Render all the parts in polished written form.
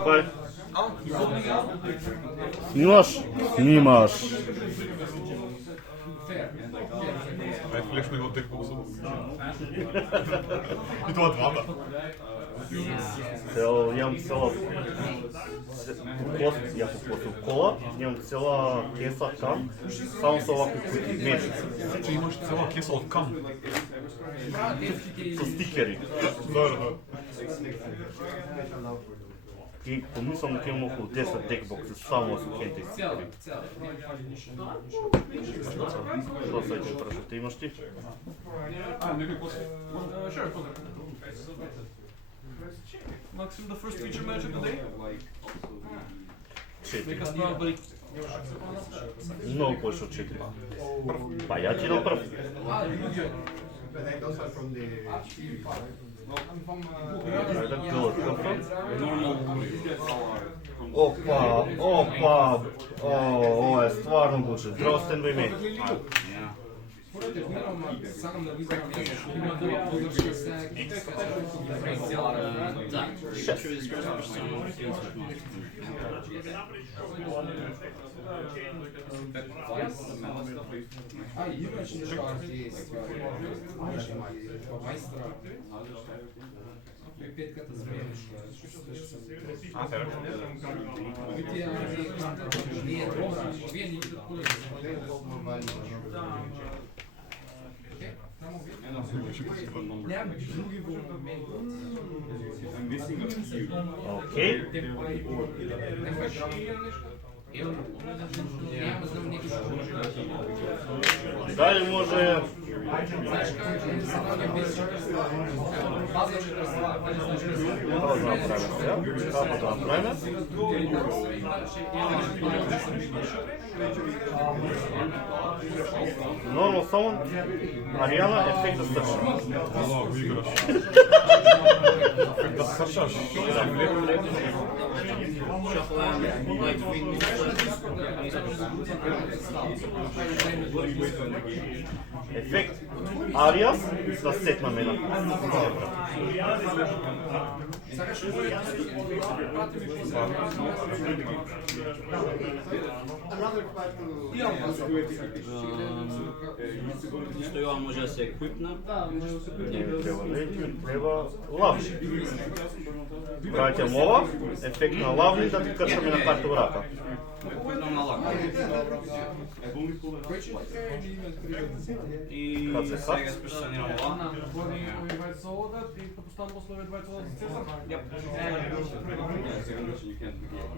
Каква е? Снимаш. Ајде, флешме го текбоксот. И тоа двата. Имам цела кола, имам цела кеса кам, само со овакви кутии, месеци. Че имаш цела кеса од кам. Со стикери. Да. И помислам дека имам околу 10 декбокси само со кенти стикери. Што се ќе прашате, имаш ти? Maxim, the first feature match of the day. 4. Много повеќе од 4. Па ја ти дам прв. Опа, ова е стварно гуче. Здростен бе ме. Сакам да визирам има друга подршка се имаш нешто мајстра петката смениш не е добра, вие не идат Окей. Дали може... Нормал само Ариана ефект да стрча. Ала, го играш. Ефект да стрчаш. Ефект Ариас да сетна мене. Што ја може да се еквипна? Не треба лавли. Праќам ова, ефект на лавли да ти кршаме на карта во рака. И сега спешанирам ова.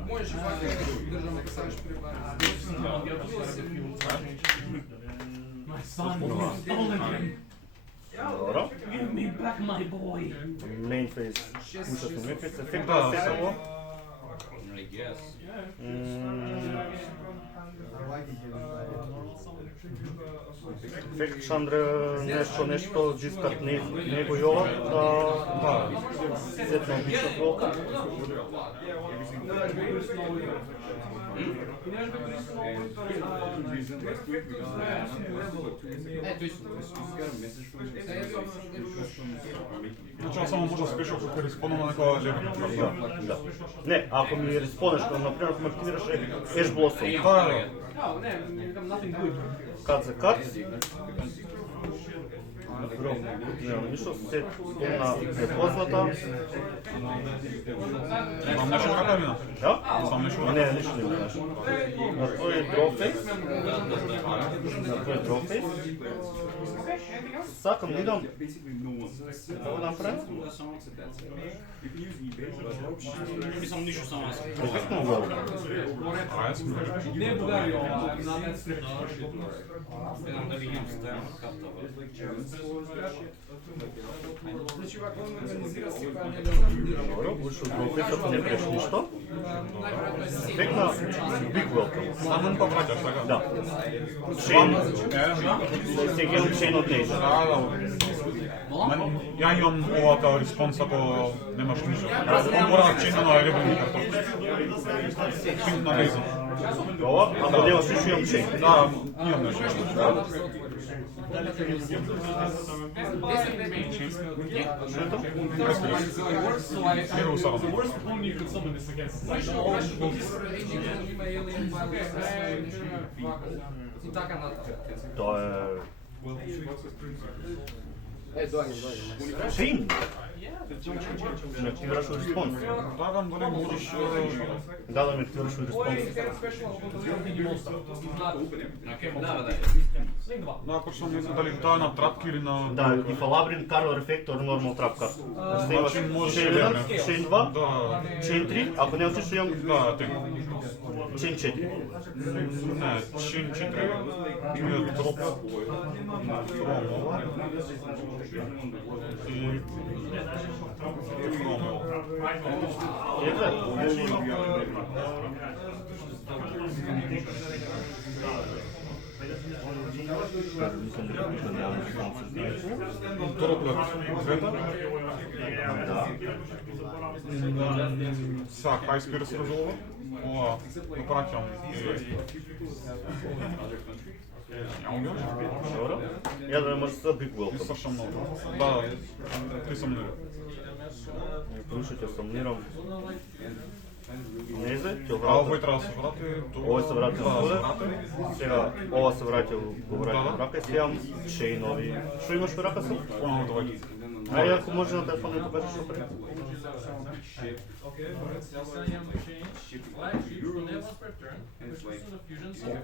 Можеш и држаме да сакаш прибавиш. My son was stolen again. Добро. Give me back my boy. Main face. Ушат на main face. Ефект да сетамо. I guess. Ефект Шандре нешто дискарт него и ова. Сетна обична волка. Значи, само може да спешал кога респонам на некоја левна карта. Да. Не, ако ми респонеш, например, ако ме активираше Еш Блосом. Кат за кат. Добро, нема ништо, сет на непозната. Имам нешто во рака вина? Да? Сам нешто во рака? Не, ништо не имаш. На твој дрофейс. Сакам да идам. Какво да направим? Мислам ништо само да се. Перфектно угол. Не е Бугарија, на Гледам дали имам стајана карта. Значи, ако организира секоја неделя. Добро, ушо дрофейсот не преш ништо. Ефектна Big Welcome. Само па враќаш, така? Да. Чейн. Сега имам чейн од нејза. Ја имам овата респонс ако немаш ништо. Он мора да чека на левна карта. Пинк на леза. Ова, ако немаш ништо имам чейн. Да, имам нешто. Hero Saron. И така натаму. Тоа е Шейн. Не активираш респонс. Предлагам дали можеш Да ми активираш респонс. напрашно не знам дали таа на трапки или на Да, if a labyrinth card or effect or normal trap card. Значи имаш можеш Chain да 1, Chain 2, Да, Chain 3, ако не отиш имам да, те. Chain 4. Не, чин 4 ми дроп. И дроп двета. Са, хај спира се разолова. Ова, го праќам. Добро. Ја да можеш да big welcome. Свршам многу. Да, ти сам не. Плюше ќе сомнирам. Незе, ќе А овој врати. треба да се врати. Овој се врати во поле. Сега ова се враќа во Да, враќа да. рака и сега Шейнови. Што имаш во рака се? Поново доваѓа. Ајде ако може на телефон да покажеш што пред.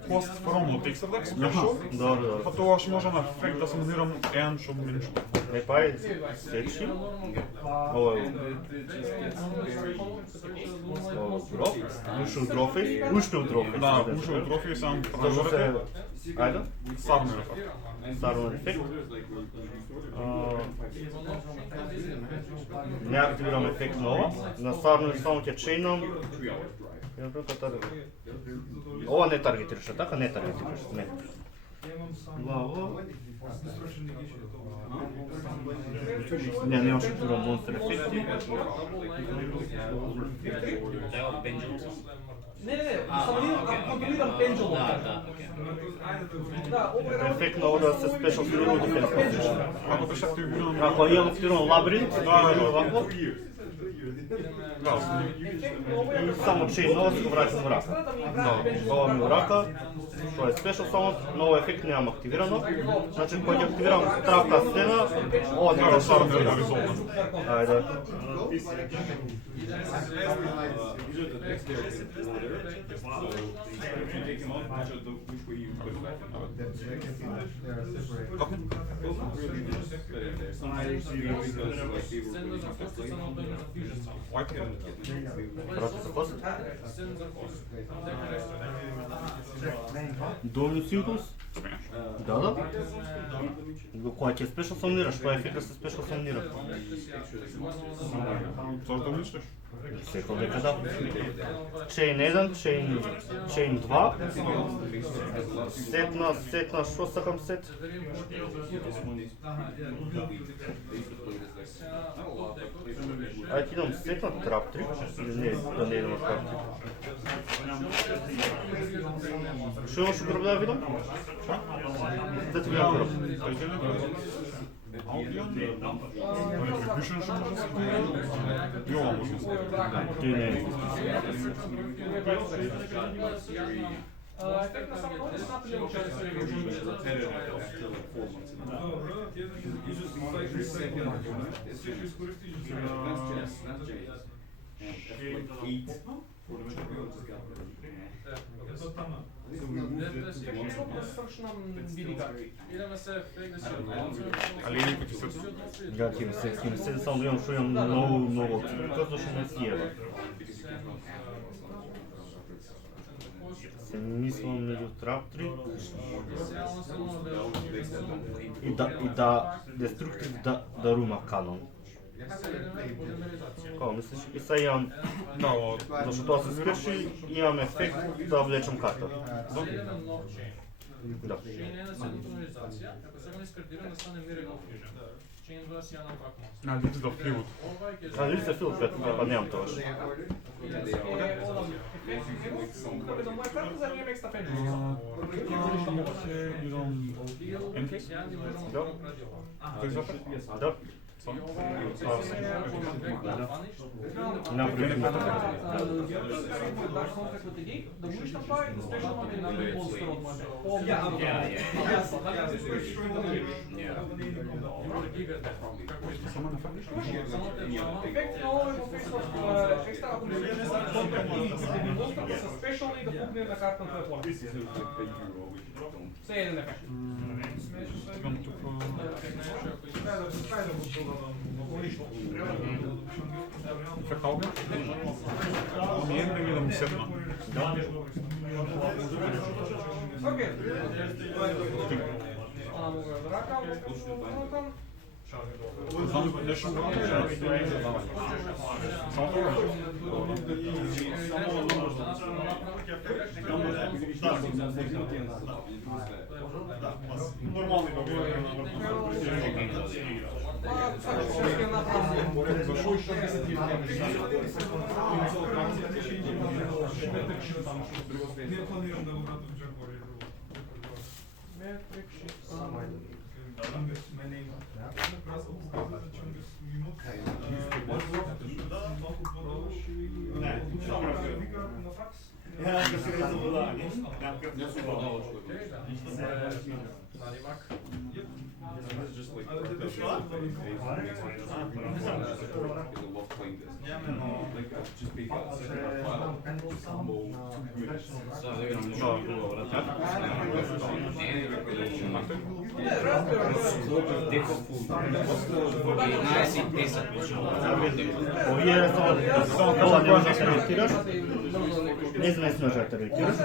Cost from Texas Deck Special. Добро, добро. Па тоа ќе можам ефект да сумирам еден што менше. Не пај, сечи. Ова е дроп. Уште удрофи. Уште удрофи. Да, уште трофеј сам Зашто се... прожорете. Ајде. Сармер ефект. Сармер ефект. Не активирам ефект на ова. На Сармер само ќе чейнам. Ова не таргетираше, така? Не таргетираше, не. Главо. Не, не активирам монстер ефекти. Треба пенџелум. Не, само контролирам пенџелум. Да, Ефект на ова да се спешал стрелува дефенс позишн. Ако беше активиран, Ако имам активиран лабиринт, овако, да, и само чейн нова се го враќам во рака. Ова ми во рака, што е спешал само, но овој ефект немам активирано. Значи, кога ќе активирам трапка стена, ова не да, да Сармер се е резолван. Ајде. Брате за кост. Домни симптомс? Да, да. Кога ќе спешал сомнираш, која ефект да се спешал сомнира? Зошто мислиш? Секој дека да. Chain 1, Chain 2. Сетна, што сакам сет? Ајде идам сетна трап 3, или не, да не идам на трап 3. Што имаш управ да ја видам? Да ти видам управ. Аудион? Припишен што може да се и ова може да се. Тој не е. Али некој ти се... Ја ќе ми се само имам што имам многу цифрика, зашто не си ева. Се мислам меѓу трап 3 и да деструктив да рума канон. Како мислиш? И сега имам, Да, ова... зашто тоа се скрши, имам ефект да влечам карта. Да. На лице да фливот. А ли се фил, па немам тоа. Да бидам моја карта за немек стапен. Идам енкейс? Да. Тој запет? Да. Направи ми тоа. Dark Contact with the geek, the wish to fight, the special one, and another monster on Monday. Само на факт? Ефект на овој во Facebook екстра ако не знаеш контакт и монстр со спешал и да пукне на карта на твојот поле. Се еден ефект. Имам тука... Ефект ауга? Ми еден ми да му седна. Окей. Ана мога да ракам, Знам нешто го направи, само тоа. Нормални не планирам да го вратам в Джакори. Овие само кога не можеш да редактираш, неизвестно можеш да редактираш.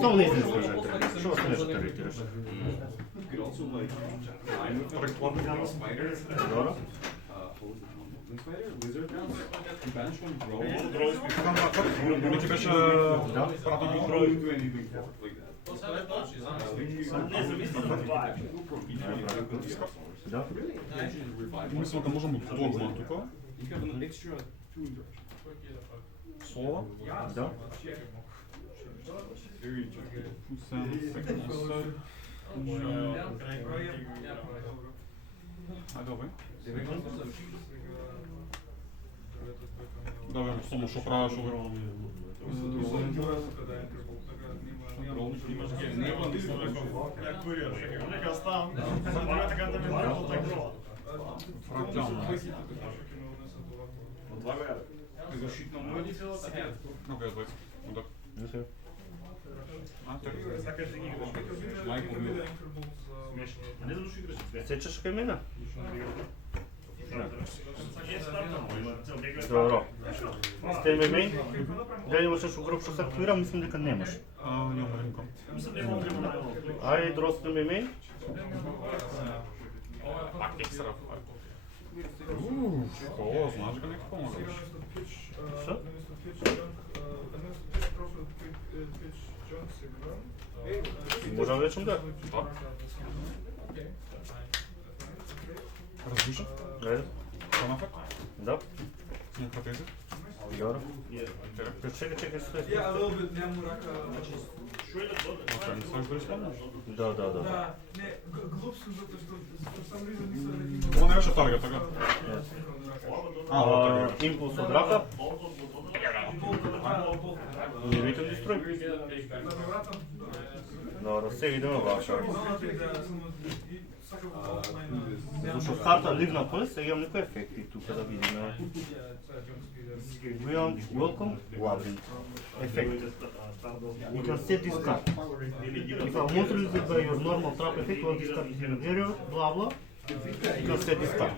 Само неизвестно можеш да редактираш. Што се можеш да редактираш? Добро. Ми ти беше пратено Да. мислам да можам од догма тука. Слова? Да. Ајде овој. Да, бе, само што правиш овој. Окей, двајца. Да. Сечеш кај мене? Добро. Сте ме мен? Дали имаш нешто груп што се активира? Мислам дека немаш. Нямам ринка. Ајде, дросни ме мен. Пак екстра. О, знаеш ка нека помогаш. Што? Може да речем да? Да. Различа? Ајде. Тоа нафак? Да. Нека тези? Добро. Чекај, стой. Ако не сакаш да исполниш? Да. Не, глуп сум затоа што сам ризон мислам дека Ова не беше таргет, така? Ова така. Импулс од рака. Не видите ли строј? Добро, сега идеме вака. Зашто карта ливна поле, сега имам некои ефекти тука да видиме. Welcome, Labyrinth. Effect. You can set this card. If a monster is by your normal trap effect, or this card is in a area, blah blah, you can set this card.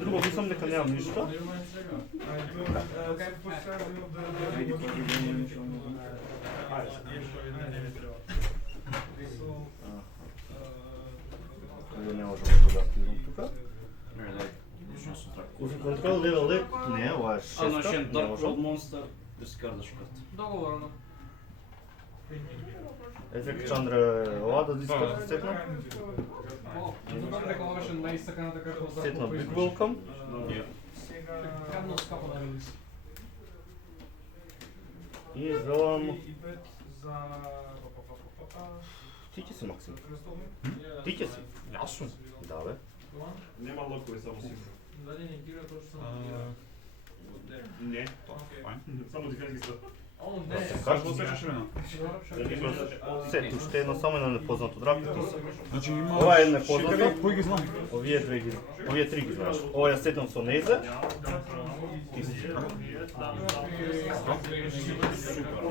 Друго мислам дека немам ништо. Или не можам да го активирам тука. Контрол левел лек, не, ова е шеста. Значи, Не Dark можам. World Monster, дискардаш карта. Договорено. Ефект Чандра, ова да дискард сетна. Забавам дека ова беше најсаканата карта за Сетна Big Welcome. Кадно скапа на релиз. И велам, И 5 за... ти ќе си Максим. Ти ќе си. Јас сум. Да бе. Нема локови, само сигурно. Дали не игра точно? Не, Фајн. само дефензиста. О, не. Кажеш во сечеш вина. Се, уште едно само едно непознато драпка, ти си. Значи има... Ова е непозната. Чекај, кој ги знам? Овие три ги знаеш. Ова ја седнам со Незе. Ти си.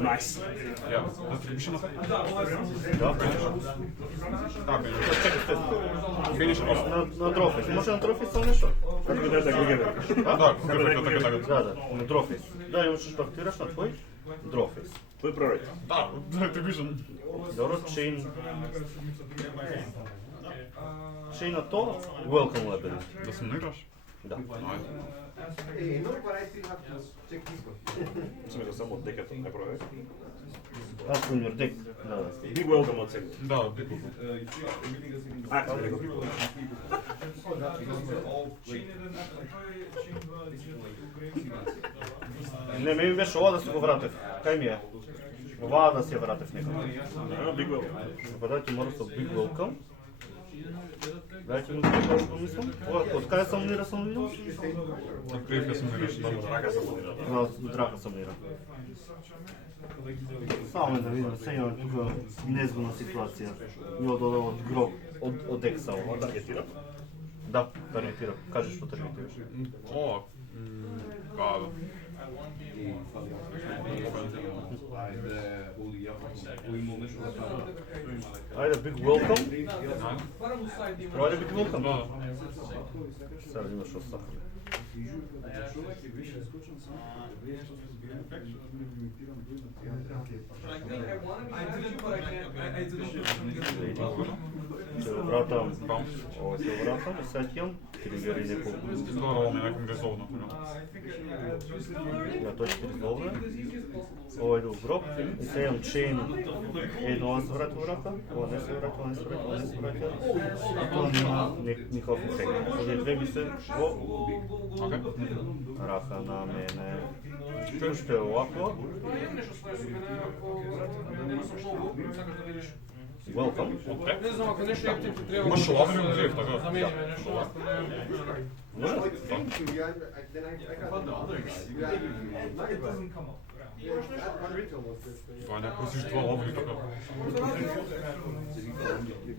Найс. Ја, да ти пише на... Да. Да, бе. Чекай, Финиш просто. на Дрофейс. Може на Дрофейс само нешто? Како да го гледам. Да, така. Да, на Дрофейс. Да, имаш што активираш на твој Дрофейс. Тој прорек. Да, ти пишам. Добро, чейн. Чейн на то, welcome level. Да се наиграш? Да. Ајде. Сме да само деката, не прорек. Аз съм дек. Да, да. Big welcome од сега. Да, бико. Ајде, да го Не ми беше ова да се го вратев. Кај ми е? Оваа да се ја вратев некако. Big welcome. Па да ти мора со big welcome. Дајте ми да што мислам. Ова од кај сам нира сам видел? На кривка се наиграш. Рака само дира. Драка сам нира. Само да видам, се имам тука незгодна ситуација. Ми од гроб, од дек само. Таргетира. Да, таргетира. Кажи што таргетираш. О, као. Ајде, big welcome. Барам у сайт има. Ајде, big welcome. Да. Сега имаш што сакам. Се вратам. Ова се вратам и сега имам тригери неколку. Здорово ми е некој резовно. На точки резолве. Ова иде у гроб. И сега имам чейн. Едно ова се врати у рака. Ова не се врати, ова не се врати, ова не се врати. И тоа нема никаков ефект. Овие две ми се во рака на мене. Уште овако. Welcome. Не знам, ако нешто актив ти треба. Имаш лаври од древ, така? Замениме нешто. Това е някакво си два лаври, така.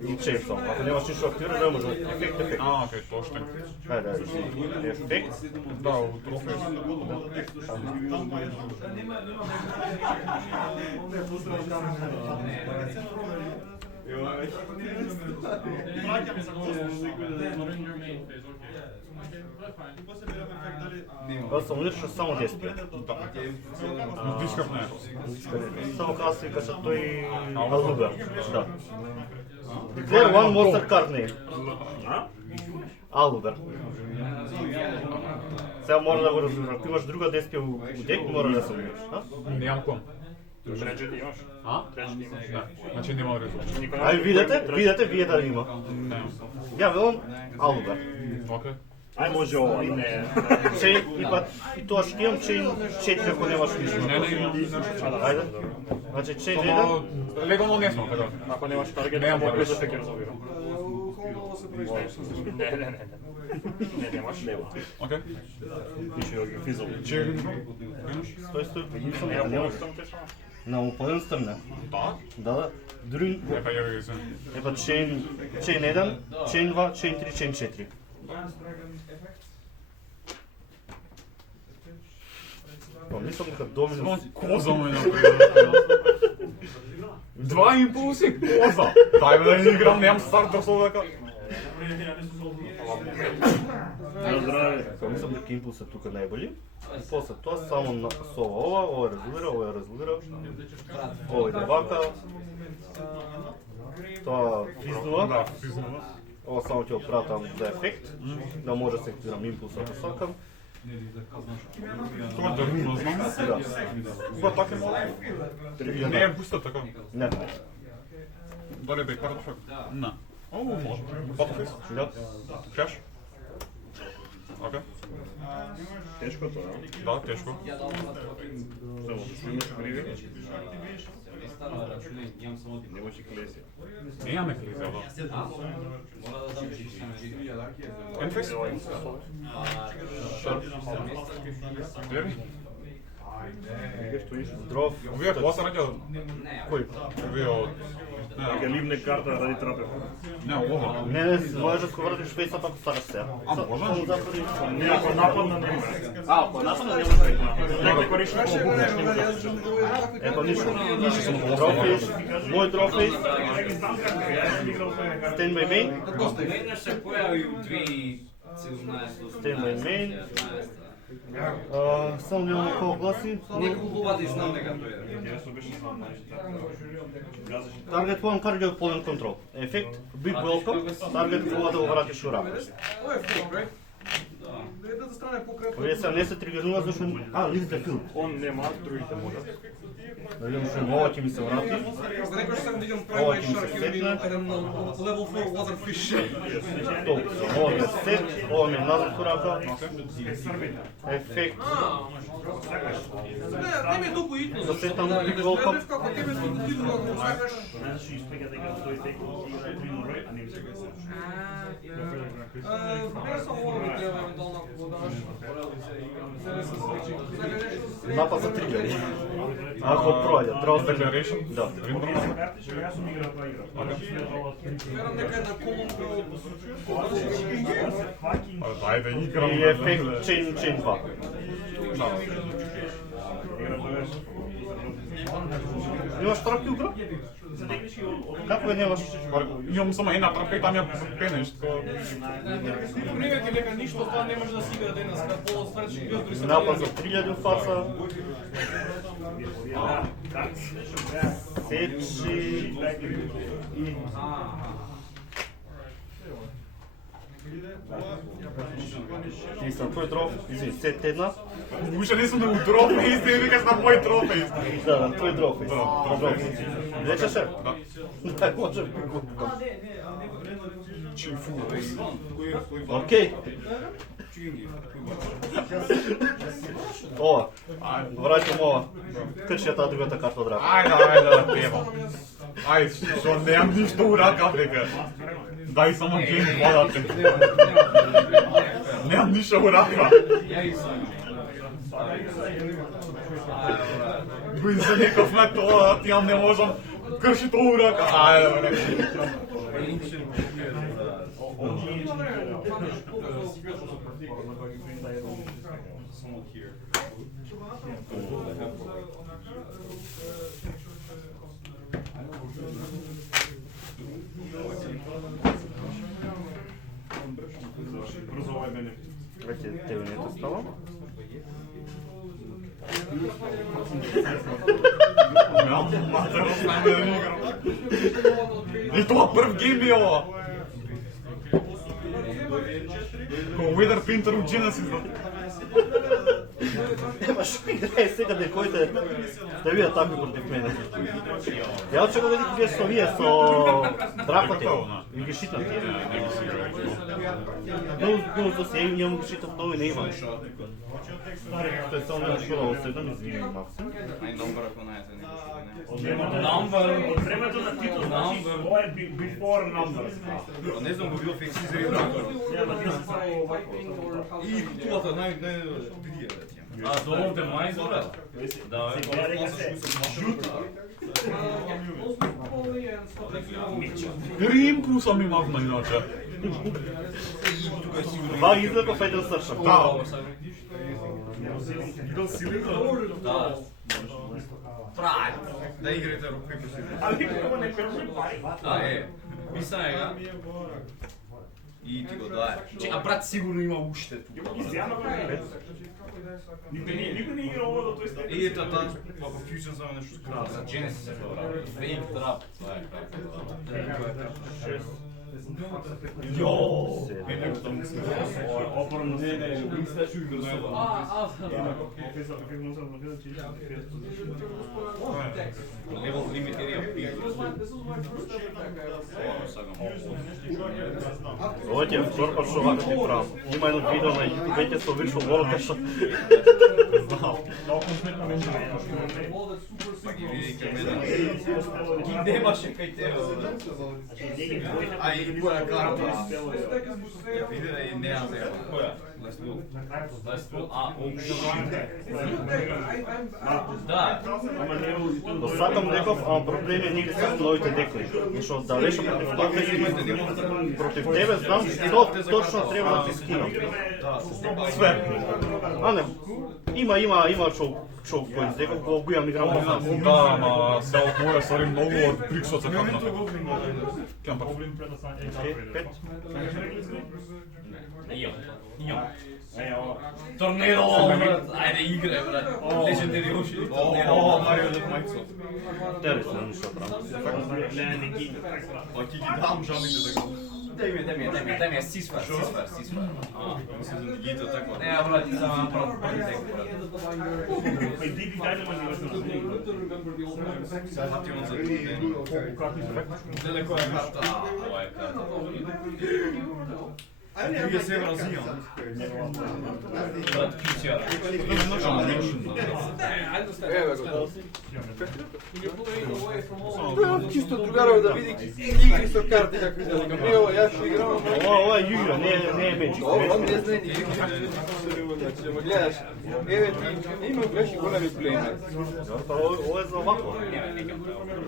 И чейн сам. Ако немаш ништо активирано, да може ефект. А, окей, точно. Ајде, ефект. Да, от трофеј. Аз съм лично само 10 пијат. Да. Дискав не е. Само кога се викаше тој Алубер. Да. Declare one monster card name. Алубер. Сега мора да го разбирам. Ако имаш друга 10 у дек, мора да се умираш. Нямам клон. Тренчети имаш? А? Да. Значи нема резултат. Ај видете, вие дали има. Не. Ја велам Алубер. Окей. Ај може ова, и не. Чейн, и тоа што имам чейн 4 ако немаш ништо. Не, имам. Ајде. Значи чейн 1. Само легално не сме, така. Ако немаш таргет, Немам може таргет. да се ќе резолвирам. Не. Не, немаш, нема. Окей. Ништо ја ги физал. Че... Стој. Немаш там те шанс. На оподен стрне. Да? Да. Други Епа ја ги се. епа чейн 1, чейн 2, чейн 3, чейн 4. Па мислам дека доминус. Коза ме направи. Два импулси, коза. Дај да не играм, немам стартер со дека. Здраве. Па мислам дека импулс е тука најболи. И после тоа само со ова резолвира. Ова иде вака. Тоа физнува. Да, физнува. Ова само ќе опратам за ефект, да може да се активирам импулс ако сакам. Тоа да руна, знам. Да. Тоа така мало. Не е буста така. Не. Дали бе карта фак? Не. О, може. Потофис? Да. Краш? Окей. Тешко тоа, Да, тешко. само што имаш криви, немаше клеси. Имаме клизија, да. Енфекс? Верни? Што иш? Дров. Овие кога се раѓа? Кој? Овие од... Ќе ливне карта ради трапев. Не, ова. Не, можеш да го вратиш фейса ако сакаш сега. А, може? Само затвори. Не, ако нападна нема. Ако нападна нема фейса. Некој користи Ето ништо. Дрофейс, мој дрофейс, Stand by main, Мене се појави у 2017. Stand by main. Само немам колко гласи. Некој хубави знам дека тој е. Target 1 cardio полен контрол. Ефект, big welcome, target кога да го вратиш у рапорт. Ова е фейк, right? Едната страна е пократко. Овие сега не се тригернува зашто... leave the field. Он нема, другите можат. Да видим што ова ќе ми се врати. Ако некој што сакам да играм Ова Prime ќе ми Shark се или сетне. еден level 4 Waterfish. Толку, ова ми е сет, ова ми е назад у рака. Ефект, Не ми е толку итно. да сетам big welcome. Како тебе толку итно, ако сакаш. Не само ова ми треба евентуално ако го даш. Напад за тригери. Ако проаѓа, draw the Declaration? Да. Верам дека е на common Ајде, играм. И ефект chain 2. Имаш трапки угра? Како ја немаш? Имам само една трапка и там ја пенеш. Примети дека ништо тоа не може да се игра денес, кога полустанчи бил дори се Напад за 3000 фаса. Сечи и... Нисам, твој троф, извини, сет една. Уште не сум да го трофеј, ти викаш на мој трофеј. Да, твој троф. Речеше? Да. Да, може би го. Чифу. Окей. Ова. Враќам ова. Крчи ја таа другата карта од рака. Ајде, да певам. Ајде, што немам ништо у рака дека. Дај само гейм водате. Немам ништо у рака. Бин за некој мет тоа, ти јам не можам. Крши тоа у рака. Ајде, Брзо овој мене. Веќе тебе не те става. И тоа прв гейм би ова. Ко Уидер Пинтер у Genesis. Ема што играе сега некоите да видат такви против мене. Ја очекувам да ги со овие со дракоти. И ги шитам. Но за сега имам ги шитам тоа и не имам. Тоа е само шурало седам и извини Максим. Најдобро ако најдете Number. Од времето на Тито, значи, ова е before numbers. Не знам го бил фиксизер и дракор. И кулата А, до овде мај добре. Да, Римку сам имав на иначе. Два излеков еден сршав. Да. да. Прај. Да играте рок пипер сидер. Али како не пече пари. Да, е. Мисля ега. И ти го дае. А брат сигурно има уште тука. Изјавно никој не игра ова до тој степен. И ето таа по Fusion само нешто скраа. За Genesis се добра. Fake Trap, тоа е крак. Опорно се. Level limit area big. Ова ќе вторпаш што вака ти прав. Има едно видео на YouTube веќе со Virtual World што Gde baše kaj te? Aj, koja karta? Vidi da je nema zema. Koja? Let's go. A, да. сакам некој, ама проблем е нигде со новите декови. Што да решам против тебе, знам што точно треба да ти скинам. Све. А не, има што кој деков го имам играм. Да, ама се отвора сори многу од приксот за како на Кемпа. Торнедо, ајде игре, брат. Legendary Ocean. Марио да мајцо. Интересно, ништо прав. Па ти ги дам жамите така. Дај ми, сисфар. Мислам за гито тако. Не, брат, ти само направо политек, брат. Сега ти он за ден. Гледай која карта. Ова е карта. Други се Бразил. Брат, кјучјара. Чисто другаро да види игри со карти како изгледа. Не, ова јас што играм. Ова е игра, не е Magic. Он не знае ни игри. Значи, ма гледаш. Еве ти има греши големи плеймер. Ова е за овако.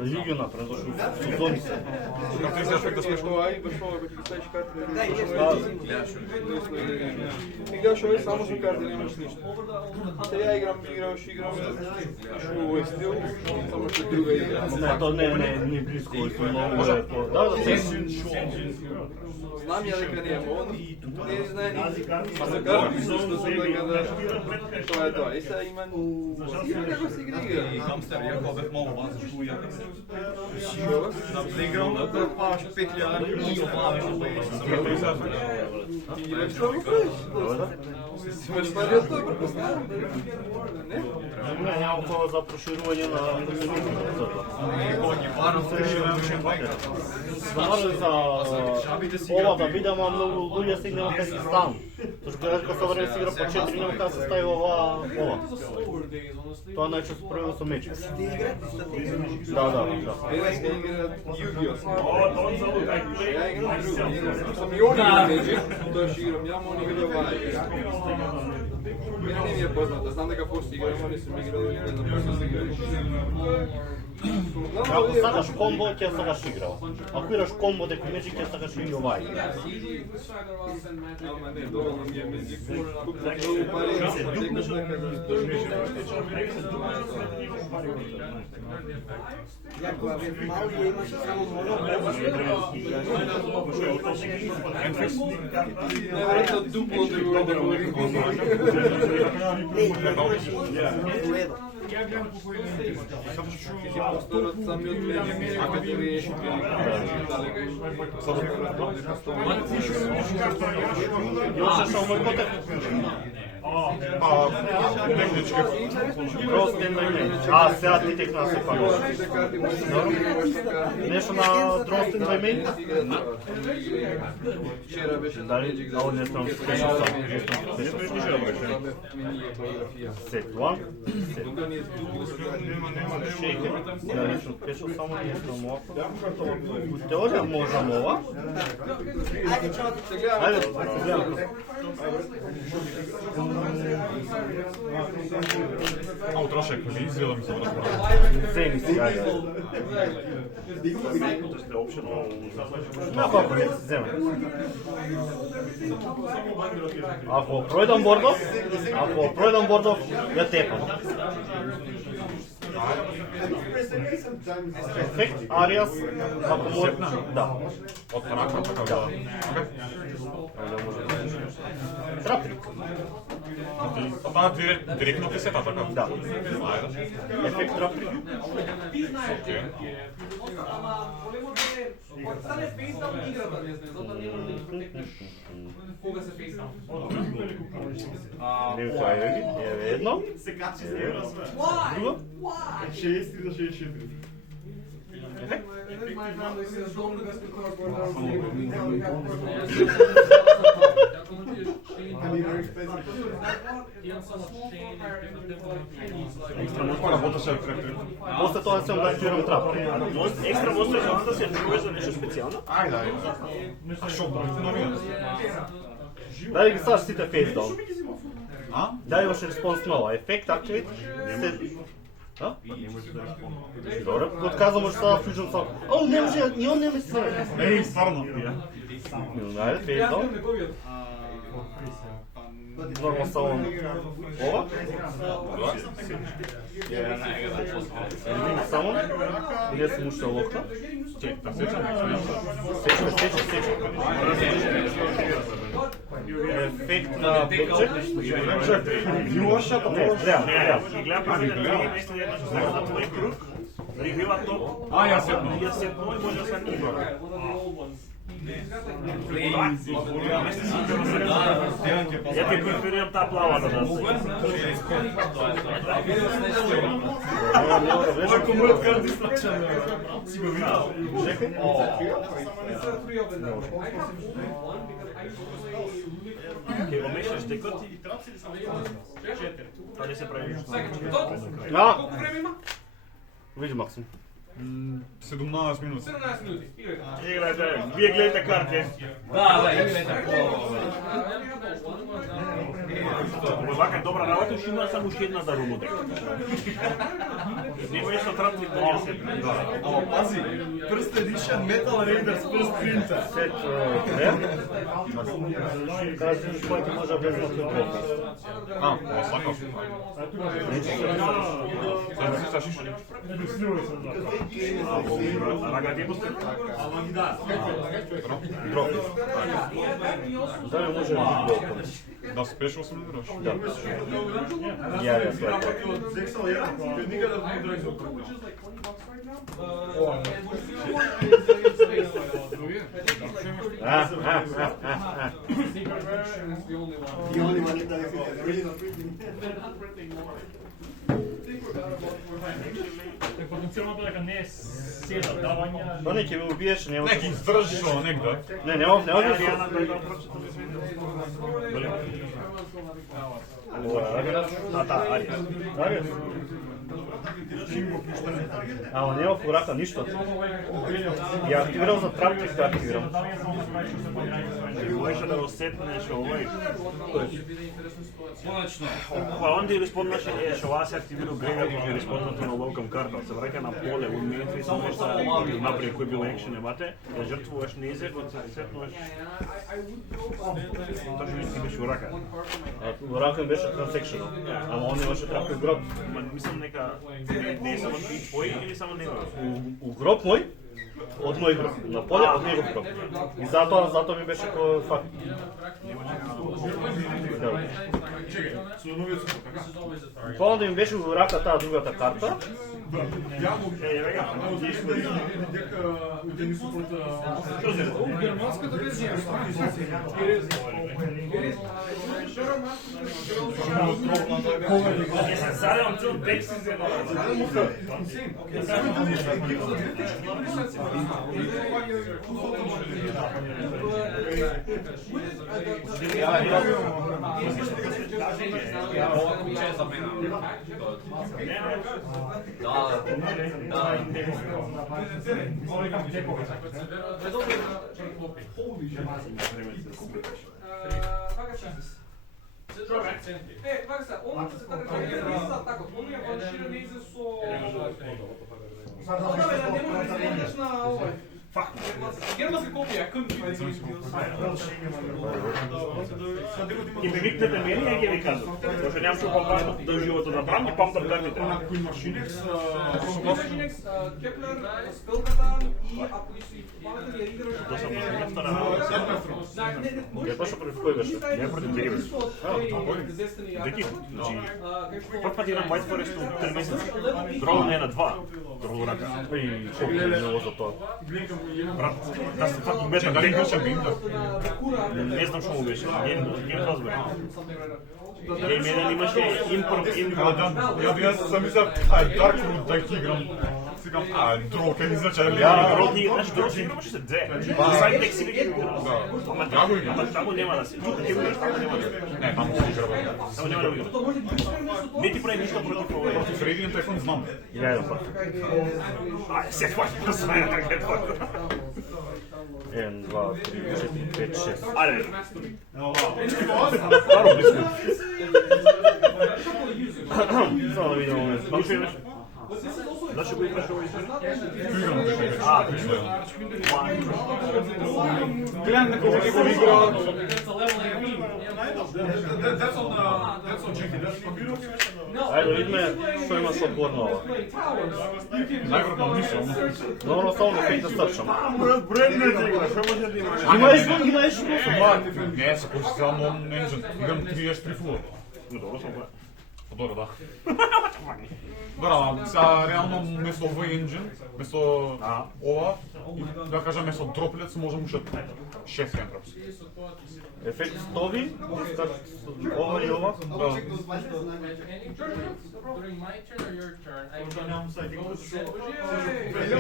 Игра напред, зашто сезони се. Како ти се да смеш ова и баш ова ќе ставиш карти. Играш овој само со карти, немаш ништо. Се ја играм овој стил, само што друга игра. Не, то не е близко, е многу е по... Да, се. Знам ја дека не е он, не знае ни за карти, зашто сум дека да... Тоа е тоа. И сега има... Игра како се игра. И хамстер, јако бев малку ван, зашто ја На плейграундот да паш 5000 и обавиш Ти играш што го правиш? Си имаш пари од тоа препоставам? Не? Не, някакво за проширување на Стварно за ова да видам, а многу луѓе се нема кај си стан. Зашто кога се време се игра по 4 нема кај се стави ова. Тоа најчесто правило со меч. Да. Еден игра Yu-Gi-Oh! Ја играм друго. Сам и он игра Magic, тоа што играм ја, он игра ова. Мене не ми е позната, знам дека постои игра, но не сум играл и не знам како се игра. Ако сакаш комбо, ќе сакаш игра. Ако играш комбо дека Magic, ќе сакаш и ова игра. Ама не, доволно ми е Magic. Купувам многу пари, текаш дека да... Јако бе мали имаше само Неверојатно дупло друго да говорим. Просторот самиот Magic, ако ти реши Јоше со мој котек. Простен најмен. Сега ти текна се пак. Нешто на Дростен најмен? Вчера беше Дали? А не сум спешал сам. Сет 1. Шейкер. Ја не сум спешал само не сум ова. У теорија можам ова. Ајде, гледам. А утрошек визија да ми се разбира. Земи си, ајде. На колко не се земе. Ако пројдам Бордов, ја тепам. Ефект Ариас, ако може... Да. Од рака, така да. Трапник. Тоа директно ти сета, така? Да. Ајде. Ефект трапник. Ти знаеш, ама големото е, кога стане фейстаун играта, не знае, затоа не можеш да ги протекнеш кога се фейстаун. Не тоа е едно. Се качи с него на све. Друго. 63 до 64. После тоа се амбастирам трап. Екстра може да се чуеш за нешто специјално? Ајде, ајде. А шо, новината? Дај ги саш сите фейстаун. А? Дај имаш респонс нова. Ефект активит. А? Добре, отказвам може да фюжн сам. О, не може, и он не ме све. Еј, стварно. Ајде, фейстаун. Нормално само ова. Само. Или се мушта локна. Чек, да сечам. Сече. Ефект на бекчек. Јошата, Не, треба. И гледам прави, наистина едно што знае за твој круг, регила топ. А, ја сетно. Ја сетно и може да се нива. Ја ти преферирам таа плава да нас. Мојко мојот карт истрачен. Си го видал? Ке го мешаш декот и трапси ли само 4. Тоа не се прави ништо. Колку време има? Види Максим. 17 минути. 17 минути. Играјте. Играјте, вие гледате карти. Да, играјте Вака добра работа, уште има само уште една за румудек. Нема што трапни да ја се. Ама пази, First Edition Metal Raiders First Printer. Сет, кажеш кој ти може без на тој. А, сакав. Сега си сашиш? Рага ти пусти? Дроп. Дали може да ги дроп? Да спеш 8 минути? Да. Ја свој. Зексал 1, кој никаде не држи. Потенцијално дека не е 7 давања. Па не ќе ме убиеш, нема. Неки издржиш ово негде. Не, нема. Ариас. Ама нема по рака ништо. Ја активирам за трапник, да активирам. Можеш да го сетнеш овој. Конечно. Па онде респондаше, што ова се активира грегат и ќе респонднато на welcome карта. Се враќа на поле, у Memphis, нешто напред кој бил екшен емате, ја жртвуваш незекот, се сетнуваш. Точно ми си беше у рака. У рака ми беше трансекшено. Ама он имаше трапник гроб. Мислам нека не е само ти твој или само негов? У гроб мој, од мој гроб, на поле од негов гроб. И затоа ми беше кој факт. Па онда ми беше во рака таа другата карта. Ја го дека удени супрот Германската верзија. Сарам цел текст за Вака се, оната се така низа тако, оние ваншира низе со... Да бе, не може да се на овој. Германска копија, country. Ке ме викнете мене, ја ќе ви кажам. Пошто нямам што помпашно да живото да брам, ги памтам картите. Mašinex, Kepler, Spelgatan и ако и паметен ја играш. Тоа сам на втора. Ја точно против кој беше? Не против Дерибе. Деки, значи, прв пат играм White Forest у 3 месеца. Друго не на 2. Друго рака. И колку е мило за тоа. Брат, да се фак бета Дали дека беше бинда? не знам што му беше. Ген разбер. Ген мене имаше импорт. Ја сам мислам, Dark Root да ги играм. Сикам, друг е изначално. Ја, други, знаеш, други имаше се две. Сайд тек си ги играм. Ама таму нема да се. Тука ќе играш, таму нема да играш. Не, таму се играм. Таму нема да играш. Не ти прави ништо против овој. Против Radiant Typhoon знам. Ја еден пат. Ај, се фаш посваја така тоа. 1, 2, 3, 4, 5, 6. Ајде. Старо близко. Само да видим момент. Колку имаш? Зашто го играш овој избор? Гледам на кога го игра. Ајде да видиме што имаш одговор на ова. Најверојатно мислам. Добро, само да фейк да стачам. Брат, брендне ти играш, што може да имаш? Има ешко. Не, се користи само engine. Играм 33 фула. Добро, само тоа. Добро, да. Добро, сега реално место овој engine, место ова, да кажам место дроплет, можам уште 6 хентрапс. Ефект стови, ова и ова. During my turn or your turn, I can go set.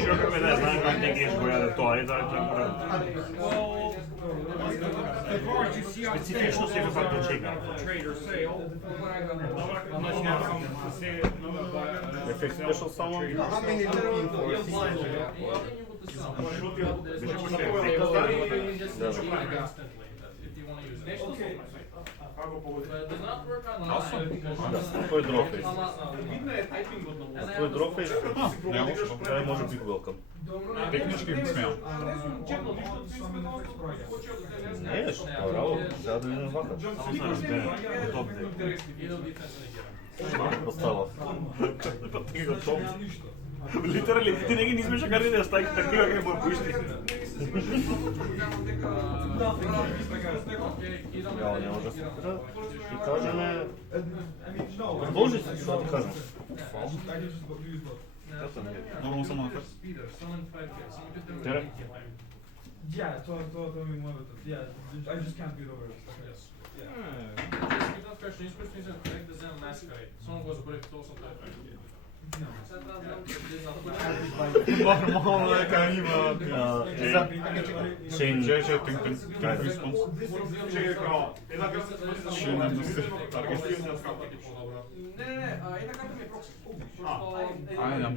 Што ме не знам како те геш го јаде тоа, и да специфично се го факто чека. Ефект спешал само. Твој дрофейс. Твој дрофейс. Тој може би welcome. Технички ми смеам. Не еш, браво. Сега да видим вака. Поставав. Литерали, ти не ги низмеш картите да ставиш такива како му пушти. Ја, не може да се кра. И кажеме... Продолжи се, што ти кажем. Нормално само на ферс. Тере? Yeah, to mi moje to. Yeah, I just can't beat over it. Нормално дека има. Chain Response. Не, една карта ми е прокси. Нямам.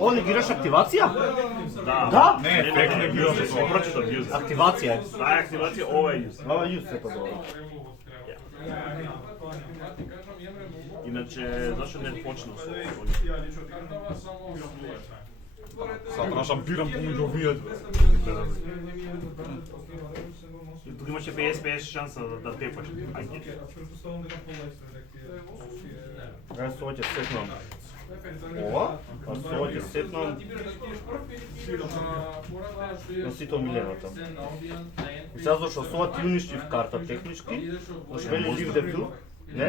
Он не гираш активација? Да. Не, ефект не бил за тоа. Прочитам юз. Активација. Таа активација ова е юз. Ова јус се подобро. Иначе зашто не почнав со овој? Сега требаше бирам помеѓу овие две. Тук имаше 50-50 шанса да тепаш. Ајде. Ајде со ова ќе сетнам. Ова, а со ова ќе сетнам на сите омилената. И сега зашто со ова ти уништив карта технички, зашто вели leave the field. Не.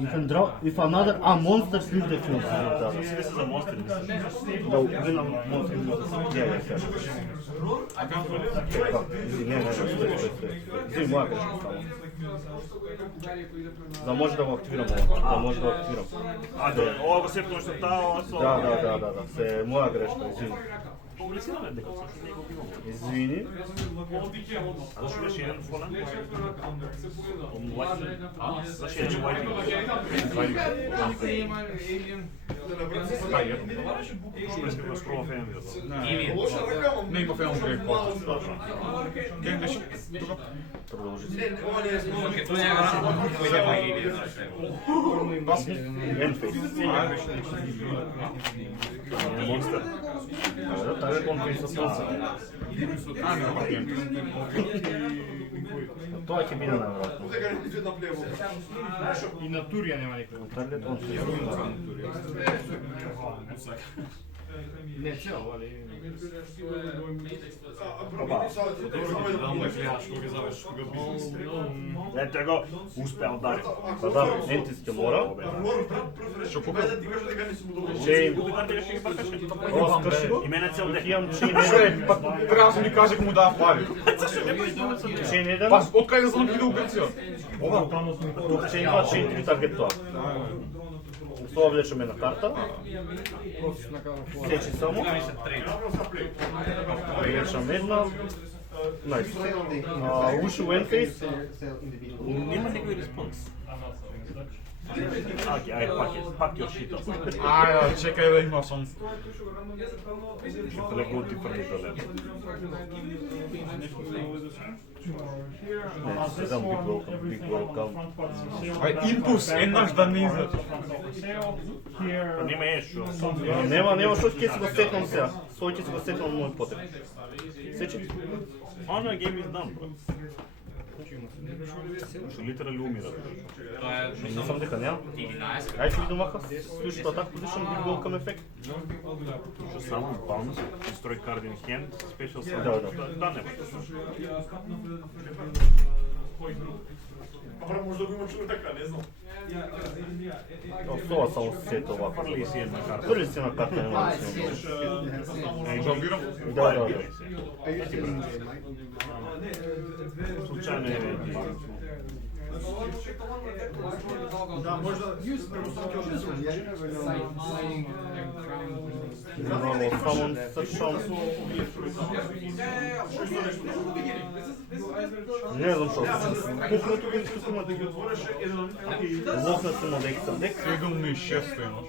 You can draw if another monsters leave the field. Сите се за монстри. Да угинам монстри. Не, Извини, моја грешка само. Да може да го активирам ова. Да може да го активирам. Ова го сепнуваш со таа, со... Да. Се моја грешка, извини. Публицираме дека сошто не го бивам. Извини. А зашто беше еден фона? Зашто еден white? Што прескам да скрова фен видео? Не има фен грек. продолжи. Ова не е смолно, ке тоа ја рано, кој нема идеја за себе. Endface. Монстер. Да, таа е конфейс со солца. Тоа ќе биде наверојатно. И на Турија нема никој. Таргет он. Не цел, али... Ете го, успеал да. Па да, Ентис ќе мора. Што купил? Чейн. Ова скрши го. И мене цел дек. Имам чейн Човек, па треба да ми каже кому дава пари. Чейн 1. Па откај да знам киде убеција? Ова. Чейн 2, чейн 3 таргет тоа. Тоа влечеме на карта. Сечи само. Влечам една. Најс. Ушу Endface. Нема никој респонс. Ајде, пак ќе шито. Ајде, чекај да има шанс. Ќе лего ти први да лего. Не, седам big welcome. Ај импулс, еднаш да не излезе. Па нема ешо. Нема што ќе си го сетнам сега. Свој ќе си го сетнам мој потек. Сечи. Оно game is done, bro. Што литерали умира. Не сам дека нема. Ај ќе видам ака. Слушай, тоа така position big welcome ефект. Што само bounce, destroy card in hand, special summon. Да. Да, нема. Ама може да го има човек така, не знам. Тоа само се сета овако. Фрли си една карта. Фрли си една карта, нема да си Да бирам? Да. Случајно е. Да, можда Нормално, само со шанс. Не знам што. Пукнато ги тука да ги отвореше еден локнат му да екстра дек. 7 и 6 еднаш.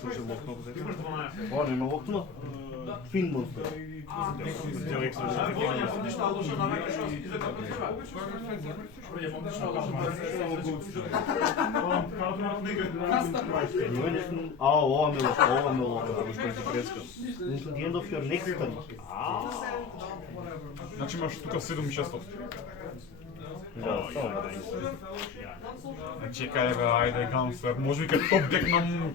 Слушай, локнат за екстра. О, нема локнат. Фин монстер. Цел екстра. Ова ме лока. Into the end of your next turn. Значи имаш тука 7 и 6. Да, само. Чекај бе, ајде гамстер, може би ке топ дек нам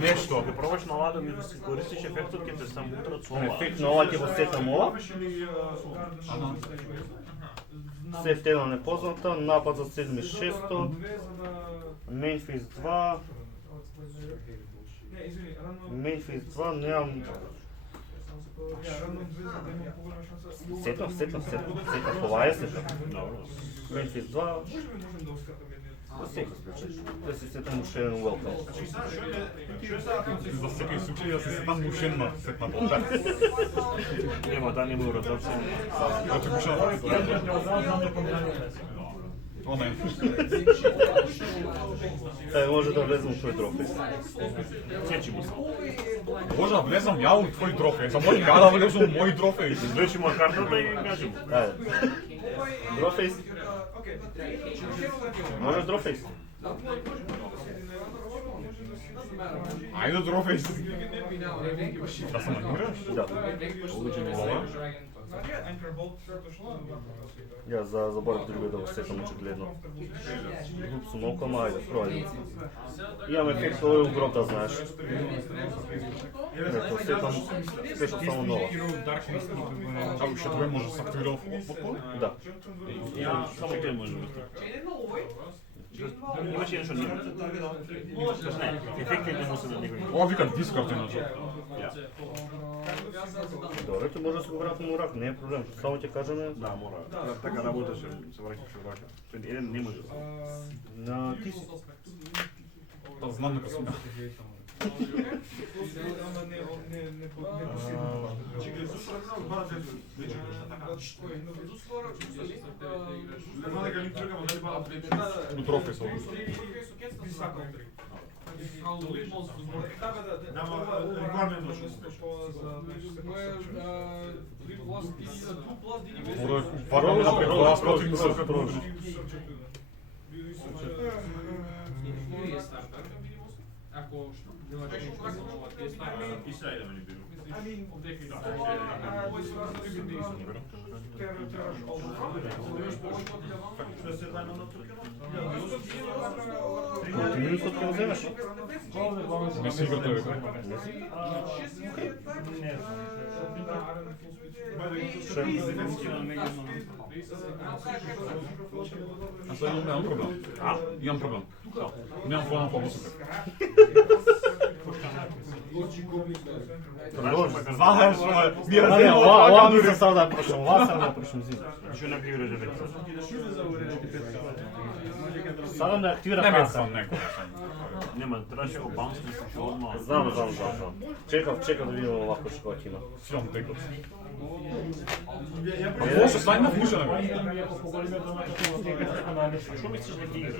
нешто. Ако пробаш на ладом и да си користиш ефектот, ќе те само утрат со ова. Ефект на ова ќе го сетам ова. Сет една непозната, напад за 7 и 6. Мейнфейс 2. Мейнфейс 2, немам... Сетам, ова е сетам. Мейнфейс 2. За секој случај. Да се сетам уште еден welcome. За секој случај да се сетам уште една сетна болка. Нема, да нема ротација. Значи уште Она е. Може да влезем во твој трофеј. Сечи му се. Може да влезам ја у твој трофеј, само ја да влезам у мој трофеј. Извлечи му картата и кажи му. Ајде. Трофеј. Може трофеј. Ајде трофеј. Да се намираш? Да. Обичам ова. Ја заборав друго да го сетам очигледно. Глуп сум малку, ама ајде, пробајме. Имам ефект овој у гроб, да знаеш. Ето, сетам спешно само нова. А уште тој може да се активира фотбол? Да. Само тој може да. Имаше нешто нема. Не, ефектите не може да никој. Ова вика дискард иначе. Добре, ќе може да се го вратиме у рак, не е проблем. Само ќе кажеме... Да, мора. Така работеше, се враќаш. Еден не може. На ти си. Па знам дека сум. Ну трофеј со. Варварно напред, глас против мисълка. Ако Минусот ќе го земеш? Не си игра тој. А сега имам проблем. Имам проблем. Немам фона по мусите. Знаеш, ова мислам само да почнем, ова само да почнем зима. Што не активира девет. Само да активира Не ме каса. сам некој. Нема, требаше го баунснеш што одма. Знам. Чекав да видим овако што ќе има. Филм текот. Какво се стане на фуша на го? Што мислиш дека игра?